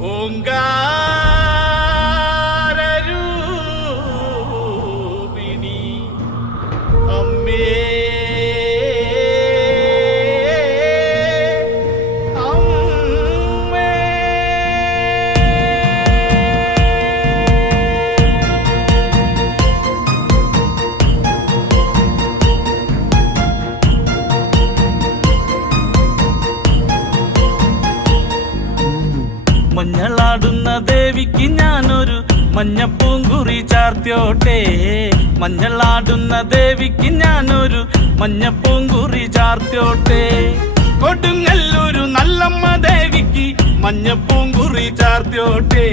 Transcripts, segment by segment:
ഓങ്കാരൂപിണി അമ്മേ മഞ്ഞളാടുന്ന ദേവിക്ക് ഞാനൊരു മഞ്ഞപ്പൂങ്കുറി ചാർത്തിയോട്ടെ. മഞ്ഞളാടുന്ന ദേവിക്ക് ഞാനൊരു മഞ്ഞപ്പൂങ്കുറി ചാർത്തിയോട്ടെ. കൊടുങ്ങല്ലൂരു നല്ലമ്മ ദേവിക്ക് മഞ്ഞപ്പൂങ്കുറി ചാർത്തിയോട്ടെ.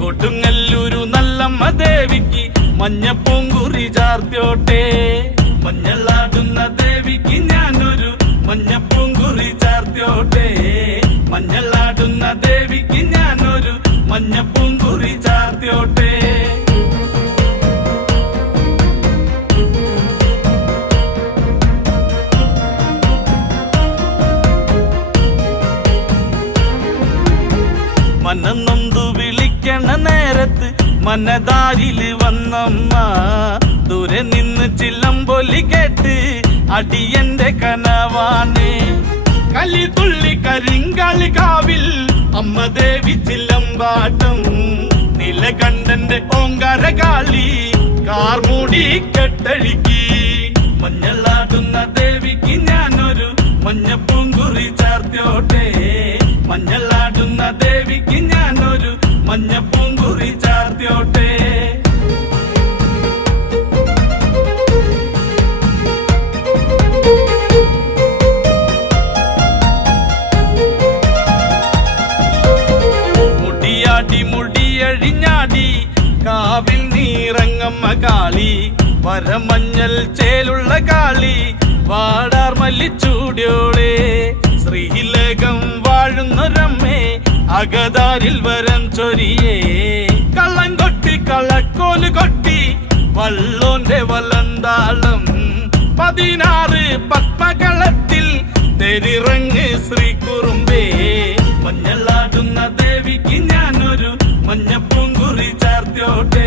കൊടുങ്ങല്ലൂരു നല്ലമ്മ ദേവിക്ക് മഞ്ഞപ്പൂങ്കുറി ചാർത്തിയോട്ടെ. മഞ്ഞളാടുന്ന ദേവിക്ക് ഞാനൊരു മഞ്ഞപ്പൂങ്കുറി ചാർത്തിയോട്ടെ. മഞ്ഞളാടുന്ന ദേവിക്ക് ഞാനൊരു മഞ്ഞപ്പൂങ്കുറി ചാർത്തിയോട്ടെ. മനന്നൊന്തു വിളിക്കണ നേരത്ത് മനതാരില് വന്നമ്മ. ദൂരെ നിന്ന് ചില്ലമ്പൊലി കേട്ട് അടിയന്റെ കനവാണ്. കലി തുള്ളി കരിങ്കാളി കാവിൽ അമ്മ ദേവി ചില്ലമ്പാട്ടം. നിലകണ്ഠന്റെ ഓങ്കാര കാളി കാർമൂടി കെട്ടഴിക്കി. മഞ്ഞളാടുന്ന ദേവിക്ക് ഞാനൊരു മഞ്ഞപ്പൂങ്കുറി ചാർത്തിയോട്ടെ. മഞ്ഞളാടുന്ന ദേവിക്ക് ഞാനൊരു മഞ്ഞപ്പൂങ്കുറി ചാർത്തിയോട്ടെ. മുടിയഴിഞ്ഞാടി കാവിൽ നീറങ്ങമ്മ കാളി. വരമഞ്ഞൽ ചേലുള്ള കാളി വാടാർ മല്ലിച്ചൂടിയോളെ. ശ്രീലകം വാഴുന്നൊരമ്മേ അകതാരിൽ വരം ചൊരിയേ. കള്ളം കൊട്ടി കളക്കോല് കൊട്ടി വള്ളോന്റെ വലന്താളം. 16 പത്മകളത്തിൽ തെരിറങ്ങ് ശ്രീകുറുമ്പേ. മഞ്ഞളാടുന്ന ദേവിക്ക് ഞാനൊരു മഞ്ഞപ്പൂങ്കുറി ചാർത്തിയോട്ടെ.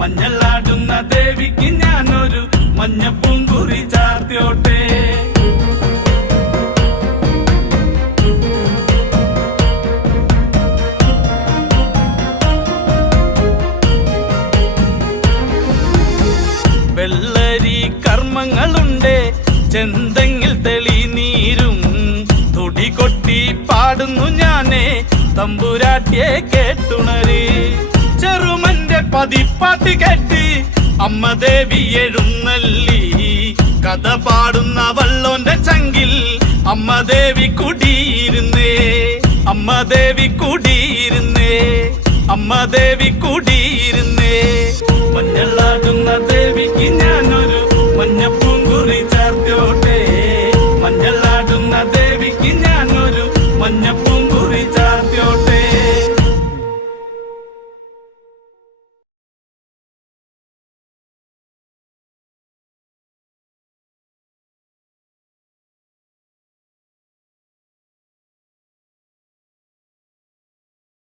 മഞ്ഞളാടുന്ന ദേവിക്ക് ഞാനൊരു മഞ്ഞപ്പൂങ്കുറി ചാർത്തിയോട്ടെ. വെള്ളരി കർമ്മങ്ങളുണ്ട് ചെന്തെങ്ങിൽ തെളിനീരും. തുടി കൊട്ടി പാടുന്നു ഞാനേ തമ്പുരാട്ടിയെ കേട്ടുണര്. ചെറുമന്റെ പതിപ്പാട്ട് കേട്ട് അമ്മ ദേവി എഴുന്നള്ളി. കഥ പാടുന്ന വള്ളോന്റെ ചങ്കിൽ അമ്മ ദേവി കുടിയിരുന്നേ. അമ്മ ദേവി കുടിയിരുന്നേ. അമ്മ ദേവി കുടിയിരുന്നേ. മഞ്ഞളാടുന്ന ദേവിക്ക് ഞാൻ